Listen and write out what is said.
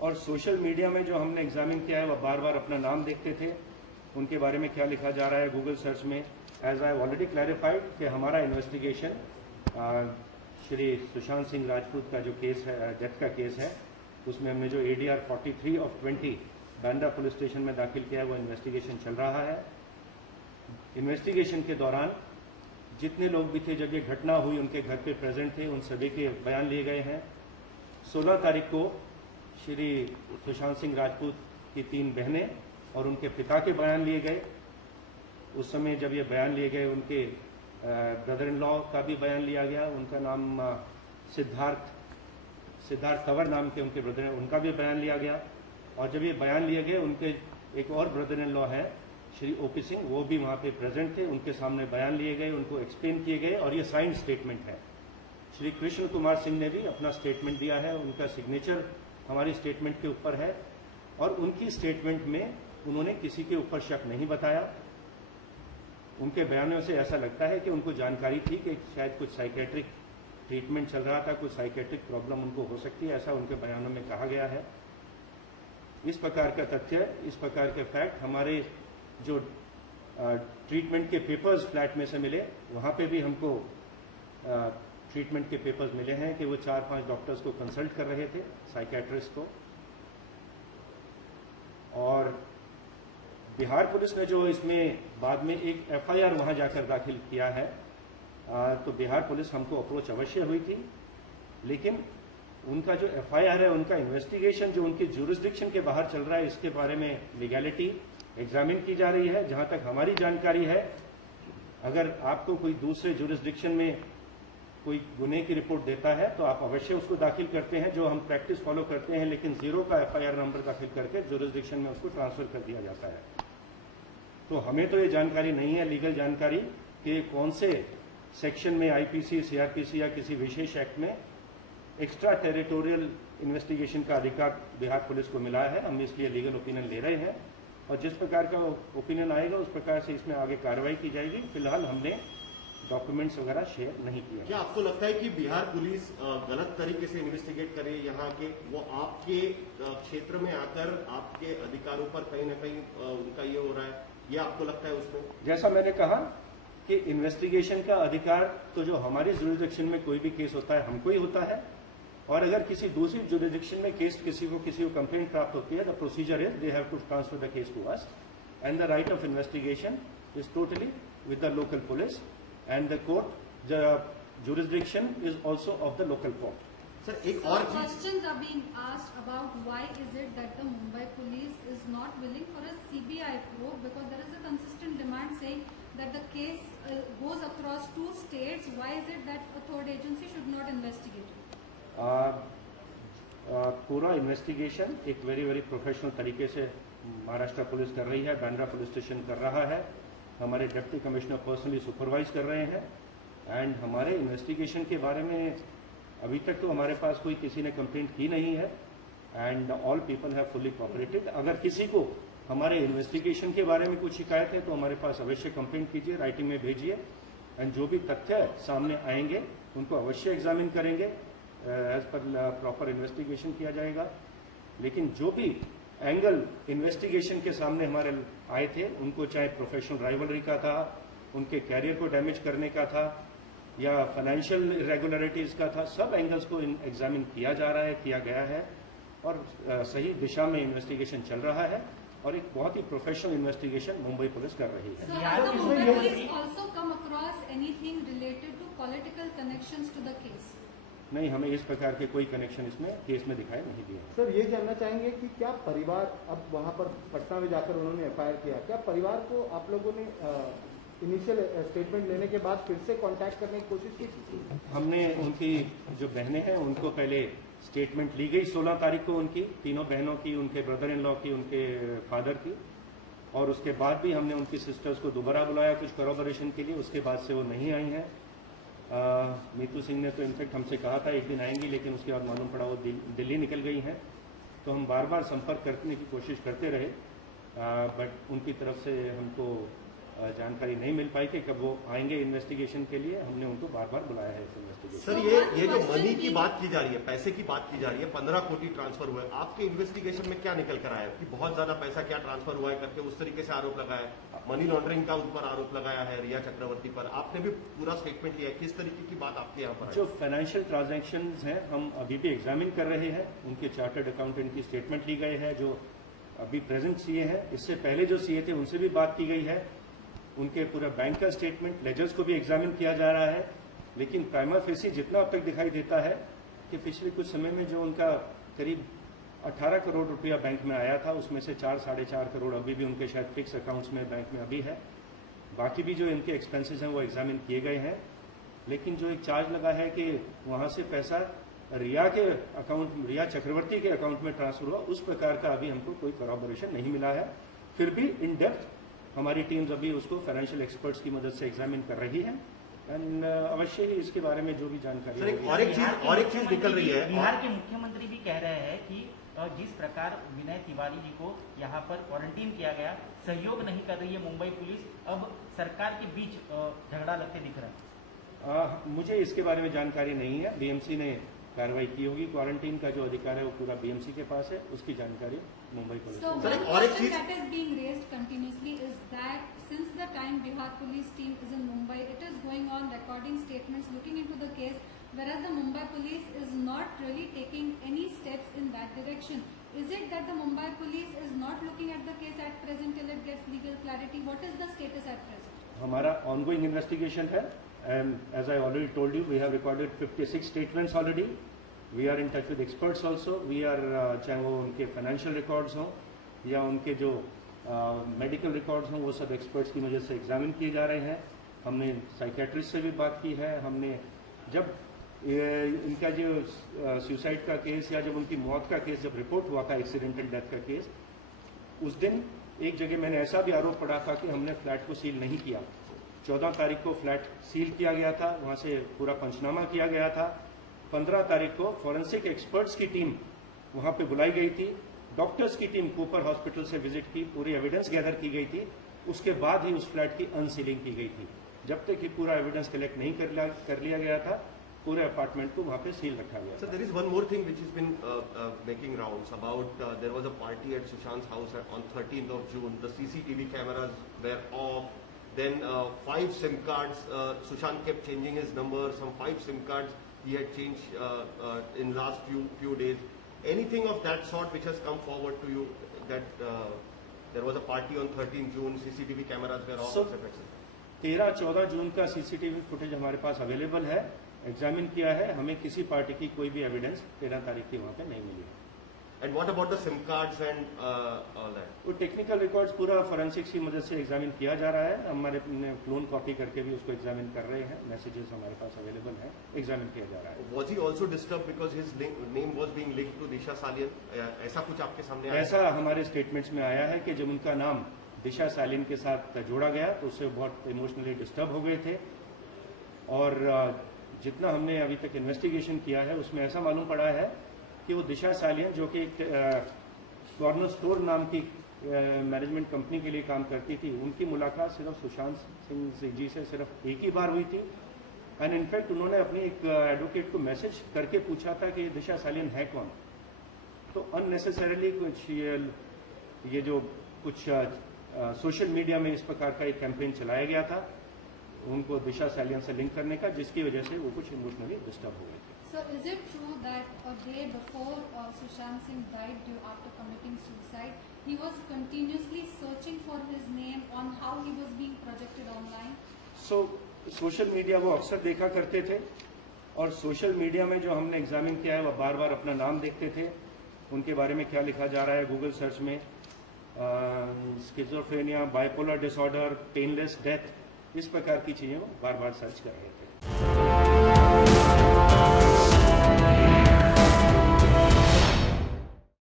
और social media में जो हमने एग्जामिन किया है वो बार बार अपना नाम देखते थे, उनके बारे में क्या लिखा जा रहा है गूगल सर्च में। एज आई ऑलरेडी क्लैरिफाइड कि हमारा इन्वेस्टिगेशन श्री सुशांत सिंह राजपूत का जो केस है, डेथ का केस है, उसमें हमने जो ADR 43/20 बांद्रा पुलिस स्टेशन में दाखिल किया है वो इन्वेस्टिगेशन चल रहा है। इन्वेस्टिगेशन के दौरान जितने लोग भी थे, जब ये घटना हुई उनके घर पे प्रेजेंट थे, उन सभी के बयान लिए गए हैं। 16 तारीख को श्री सुशांत सिंह राजपूत की 3 बहनें और उनके पिता के बयान लिए गए। उस समय जब ये बयान लिए गए, उनके ब्रदर इन लॉ का भी बयान लिया गया। उनका नाम सिद्धार्थ कंवर नाम के उनके ब्रदर हैं, उनका भी बयान लिया गया। और जब ये बयान लिए गए, उनके एक और ब्रदर इन लॉ है श्री OP सिंह, वो भी वहाँ पे प्रेजेंट थे, उनके सामने बयान लिए गए, उनको एक्सप्लेन किए गए और ये साइंड स्टेटमेंट है। श्री कृष्ण कुमार सिंह ने भी अपना स्टेटमेंट दिया है, उनका सिग्नेचर हमारी स्टेटमेंट के ऊपर है और उनकी स्टेटमेंट में उन्होंने किसी के ऊपर शक नहीं बताया। उनके बयानों से ऐसा लगता है कि उनको जानकारी थी कि शायद कुछ साइकेट्रिक ट्रीटमेंट चल रहा था, कुछ साइकेट्रिक प्रॉब्लम उनको हो सकती है, ऐसा उनके बयानों में कहा गया है। इस प्रकार का तथ्य, इस प्रकार के फैक्ट हमारे जो ट्रीटमेंट के पेपर्स फ्लैट में से मिले, वहां पे भी हमको ट्रीटमेंट के पेपर्स मिले हैं कि वो 4-5 डॉक्टर्स को कंसल्ट कर रहे थे, साइकेट्रिस्ट को। और बिहार पुलिस ने जो इसमें बाद में एक FIR वहां जाकर दाखिल किया है, तो बिहार पुलिस हमको अप्रोच अवश्य हुई थी, लेकिन उनका जो FIR है, उनका इन्वेस्टिगेशन जो उनकी ज्यूरिसडिक्शन के बाहर चल रहा है, इसके बारे में लीगैलिटी एग्जामिन की जा रही है। जहां तक हमारी जानकारी है, अगर आपको कोई दूसरे ज्यूरिसडिक्शन में कोई गुने की रिपोर्ट देता है तो आप अवश्य उसको दाखिल करते हैं, जो हम प्रैक्टिस फॉलो करते हैं, लेकिन 0 का FIR नंबर दाखिल करके ज्यूरिसडिक्शन में उसको ट्रांसफर कर दिया जाता है। तो हमें तो ये जानकारी नहीं है, लीगल जानकारी, कि कौन से सेक्शन में IPC, CRPC या किसी विशेष एक्ट में एक्स्ट्रा टेरिटोरियल इन्वेस्टिगेशन का अधिकार बिहार पुलिस को मिला है। हम इसलिए लीगल ओपिनियन ले रहे हैं और जिस प्रकार का ओपिनियन आएगा उस प्रकार से इसमें आगे कार्रवाई की जाएगी। फिलहाल हमने डॉक्यूमेंट्स वगैरह शेयर नहीं किया। क्या आपको लगता है कि बिहार पुलिस गलत तरीके से इन्वेस्टिगेट करे, यहाँ के वो आपके क्षेत्र में आकर आपके अधिकारों पर कहीं ना कहीं उनका ये हो रहा है, ये आपको लगता है उसमें? जैसा मैंने कहा कि इन्वेस्टिगेशन का अधिकार तो जो हमारी ज्यूरिसडिक्शन में कोई भी केस होता है हमको ही होता है, और अगर किसी दूसरी ज्यूरिसडिक्शन में केस किसी को कंप्लेंट प्राप्त होती है, the procedure is they have to transfer the case to us and the right of investigation is totally with the local police and the court, the jurisdiction is also of the local court. Sir, एक और questions are being asked about why is it that the Mumbai police is not willing for a CBI probe, because there is a consistent demand saying that the case goes across 2 states. Why is it that a third agency should not investigate it? पूरा investigation एक very professional तरीके से Maharashtra police कर रही है, Bandra police station कर रहा है, हमारे डिप्टी कमिश्नर पर्सनली सुपरवाइज कर रहे हैं। एंड हमारे इन्वेस्टिगेशन के बारे में अभी तक तो हमारे पास कोई किसी ने कंप्लेंट की नहीं है and all people have fully cooperated. अगर किसी को हमारे इन्वेस्टिगेशन के बारे में कुछ शिकायत है तो हमारे पास अवश्य कंप्लेंट कीजिए, राइटिंग में भेजिए, एंड जो भी तथ्य सामने आएंगे उनको अवश्य एग्जामिन करेंगे, एज पर प्रॉपर इन्वेस्टिगेशन किया जाएगा। लेकिन जो भी एंगल इन्वेस्टिगेशन के सामने हमारे आए थे, उनको चाहे प्रोफेशनल राइवलरी का था, उनके कैरियर को डैमेज करने का था, या फाइनेंशियल इरेगुलरिटीज का था, सब एंगल्स को एग्जामिन किया जा रहा है, किया गया है और सही दिशा में इन्वेस्टिगेशन चल रहा है और एक बहुत ही प्रोफेशनल इन्वेस्टिगेशन मुंबई पुलिस कर रही है। So, has the Mumbai police also come across anything related to political connections to the case? नहीं, हमें इस प्रकार के कोई कनेक्शन इसमें केस में दिखाई नहीं दिए। सर, ये जानना चाहेंगे कि क्या परिवार, अब वहां पर पटना में जाकर उन्होंने FIR किया, क्या परिवार को आप लोगों ने इनिशियल स्टेटमेंट लेने के बाद फिर से कांटेक्ट करने की कोशिश की थी? हमने उनकी जो बहनें हैं उनको पहले स्टेटमेंट ली गई 16 तारीख को, उनकी तीनों बहनों की, उनके ब्रदर इन लॉ की, उनके फादर की, और उसके बाद भी हमने उनकी सिस्टर्स को दोबारा बुलाया कुछ कॉरोबोरेशन के लिए। उसके बाद से वो नहीं आई हैं। नीतू सिंह ने तो इनफैक्ट हमसे कहा था एक दिन आएंगी, लेकिन उसके बाद मालूम पड़ा वो दिल्ली निकल गई हैं। तो हम बार बार संपर्क करने की कोशिश करते रहे, बट उनकी तरफ से हमको जानकारी नहीं मिल पाई कि कब वो आएंगे इन्वेस्टिगेशन के लिए। हमने उनको बार बार बुलाया है इस इन्वेस्टिगेशन। सर, ये जो मनी की बात की जा रही है, पैसे की बात की जा रही है, 15 कोटी ट्रांसफर हुए, आपके इन्वेस्टिगेशन में क्या निकल कर आया कि बहुत ज्यादा पैसा क्या ट्रांसफर हुआ है करके उस तरीके से आरोप लगाया है, मनी लॉन्ड्रिंग का उन पर आरोप लगाया है रिया चक्रवर्ती पर, आपने भी पूरा स्टेटमेंट लिया है, किस तरीके की बात आपके यहाँ पर जो फाइनेंशियल ट्रांजैक्शन हैं हम अभी भी एग्जामिन कर रहे हैं। उनके चार्टर्ड अकाउंटेंट की स्टेटमेंट ली गई है, जो अभी प्रेजेंट सीए हैं, इससे पहले जो सीए थे उनसे भी बात की गई है। उनके पूरा बैंक का स्टेटमेंट लेजर्स को भी एग्जामिन किया जा रहा है। लेकिन प्राइमा फेसी जितना अब तक दिखाई देता है कि पिछले कुछ समय में जो उनका करीब 18 करोड़ रुपया बैंक में आया था, उसमें से 4-4.5 करोड़ अभी भी उनके शायद फिक्स अकाउंट्स में बैंक में अभी है। बाकी भी जो इनके एक्सपेंसेस हैं वो एग्जामिन किए गए हैं। लेकिन जो एक चार्ज लगा है कि वहां से पैसा रिया के अकाउंट, रिया चक्रवर्ती के अकाउंट में ट्रांसफर हुआ, उस प्रकार का अभी हमको कोई करॉबोरेशन नहीं मिला है। फिर भी इन डेप्थ हमारी टीम्स अभी उसको फाइनेंशियल एक्सपर्ट्स की मदद से एग्जामिन कर रही है एंड अवश्य ही इसके बारे में जो भी जानकारी सर, होगी। और एक चीज निकल रही है। बिहार के मुख्यमंत्री भी कह रहे हैं कि जिस प्रकार विनय तिवारी जी को यहाँ पर क्वारंटीन किया गया, सहयोग नहीं कर रही है मुंबई पुलिस, अब सरकार के बीच झगड़ा लगते दिख रहा है। मुझे इसके बारे में जानकारी नहीं है। बीएमसी ने कार्रवाई की होगी। क्वारंटीन का जो अधिकार है वो पूरा बीएमसी के पास है, उसकी जानकारी मुंबई पुलिस So को। Sir, one और एक question चीज- that is being raised continuously is that since the time Bihar police team is in Mumbai, it is going on recording statements, looking into the case, whereas the Mumbai police is not really taking any steps in that direction. Is it that the Mumbai police is not looking at the case at present till it gets legal clarity? What is the status at present? हमारा ongoing investigation है and as I already told you, we have recorded 56 statements already. We are in touch with experts also. We are चाहे वो उनके financial records हों या उनके जो medical records हों, वो सब एक्सपर्ट्स की वजह से एग्जामिन किए जा रहे हैं। हमने साइकेट्रिस्ट से भी बात की है। हमने जब इनका जो सुसाइड का केस या जब उनकी मौत का केस जब रिपोर्ट हुआ था, एक्सीडेंटल डेथ का केस, उस दिन एक जगह मैंने ऐसा भी आरोप पड़ा था कि हमने फ्लैट को सील नहीं किया। 14 तारीख को फ्लैट सील किया गया था, वहां से पूरा पंचनामा किया गया था। 15 तारीख को फॉरेंसिक एक्सपर्ट्स की टीम वहां पे बुलाई गई थी। डॉक्टर्स की टीम कूपर हॉस्पिटल से विजिट की, पूरी एविडेंस गैदर की गई थी। उसके बाद ही उस फ्लैट की अनसीलिंग की गई थी। जब तक कि पूरा एविडेंस कलेक्ट नहीं कर लिया गया था, पूरे अपार्टमेंट को वहां पे सील रखा गया So था। there is one more thing which has been making rounds about there was a party at Sushant's house on 13th of June. The CCTV cameras were off. Then 5 SIM cards. Sushant kept changing his number. Some 5 SIM cards he had changed in last few days. Anything of that sort which has come forward to you that there was a party on 13th June. CCTV cameras were off. So- etc., etc. 13-14 जून का CCTV footage हमारे पास available है, examine किया है। हमें किसी party की कोई भी एविडेंस 13 तारीख की वहां पे नहीं मिली है। And what about the SIM cards and all that? वो टेक्निकल रिकॉर्ड्स पूरा फोरेंसिक्स की मदद से एग्जामिन किया जा रहा है। हमारे क्लोन कॉपी करके भी उसको एग्जामिन कर रहे हैं। मैसेजेस हमारे पास अवेलेबल हैं, एग्जामिन किया जा रहा है। Was he also disturbed because his name was being linked to Disha Salian? ऐसा कुछ आपके सामने आया? ऐसा हमारे स्टेटमेंट्स में आया है कि जब उनका नाम दिशा सालिन के साथ जोड़ा गया तो उससे बहुत इमोशनली डिस्टर्ब हो गए थे। और जितना हमने अभी तक इन्वेस्टिगेशन किया है उसमें ऐसा मालूम पड़ा है कि वो दिशा सालियन, जो कि एक कॉर्नर स्टोर नाम की मैनेजमेंट कंपनी के लिए काम करती थी, उनकी मुलाकात सिर्फ सुशांत सिंह जी से सिर्फ एक ही बार हुई थी। एंड इनफैक्ट उन्होंने अपने एक एडवोकेट को मैसेज करके पूछा था कि दिशा सालियन है कौन। तो अननेसेसरीली कुछ ये जो कुछ सोशल मीडिया में इस प्रकार का एक कैंपेन चलाया गया था उनको दिशा सालियन से लिंक करने का, जिसकी वजह से वो कुछ इमोशनली डिस्टर्ब हो गए थे। So is it true that a day before Sushant Singh died due after committing suicide, he was continuously searching for his name on how he was being projected online? Social media वो अक्सर देखा करते थे और social media में जो हमने examine किया है वो बार बार अपना नाम देखते थे, उनके बारे में क्या लिखा जा रहा है गूगल सर्च में, schizophrenia, bipolar disorder, painless death, इस प्रकार की चीजें वो बार बार सर्च कर रहे थे।